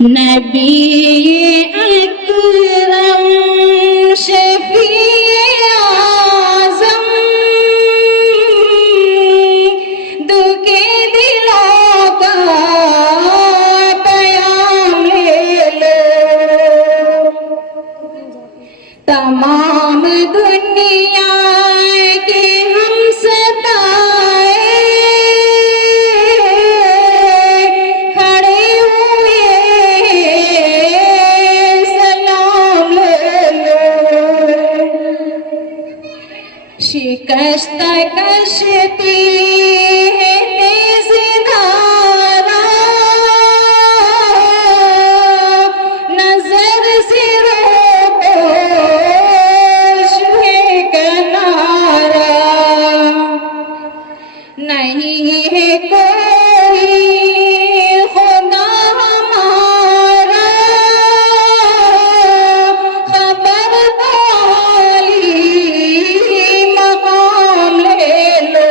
نبی اکرم شفیع اعظم دکھ دلوں کا پیام لے لو، تمام دنیا کے ہم ستائے کھڑے ہوئے سلام لے لو، شکست کشتی ہے تیز دھارا، نظر سے روکو نہیں ہے کوئی خدا ہمارا، خبر عالی مقام لے لو،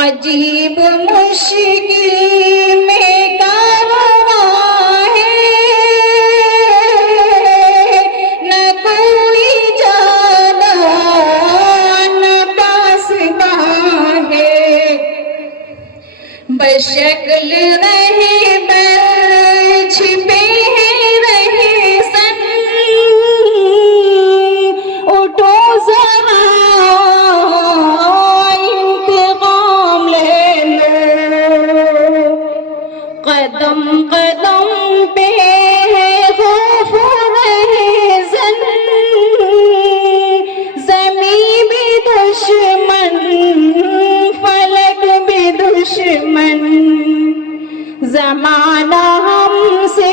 عجیب مشکل میں کارواں ہے، نہ کوئی جانا نہ پاسباں ہے، بشکل رہے بر چھپے ہیں رہے سن، اٹھو ذرا انتقام لے لو، قدم قدم پہ ہے خوف رہے زن، زمین بھی دشمن فلک بھی دشمن، زمانہ ہم سے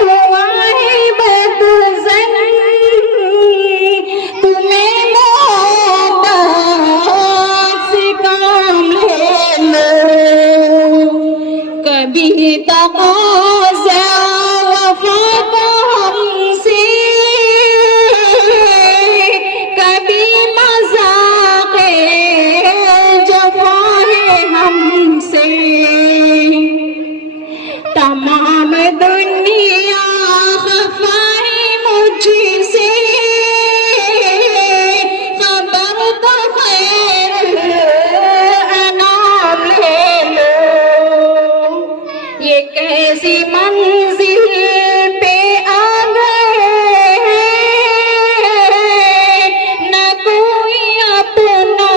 ہوا ہے بدظن، تمہیں موت سے کام لے لو، کبھی تقاضا وفا کا ہم سے، کبھی مذاق جفا ہے ہم سے، تمام دنیا خفا ہے مجھ سے، خبر تو خیر انعام لے لو، یہ کیسی منزل پہ آ گئے ہیں، نہ کوئی اپنا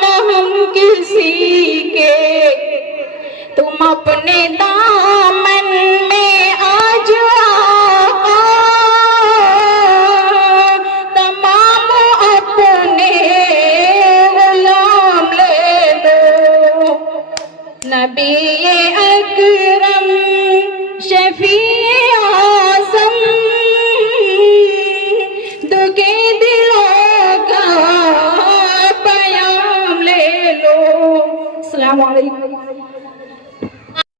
نہ ہم کسی کے، تم اپنے دامن میں آج آقا تمام اپنے غلام لے لو، نبی اکرم شفیع اعظم دکھ دلوں کا پیام لے لو۔ السلام علیکم۔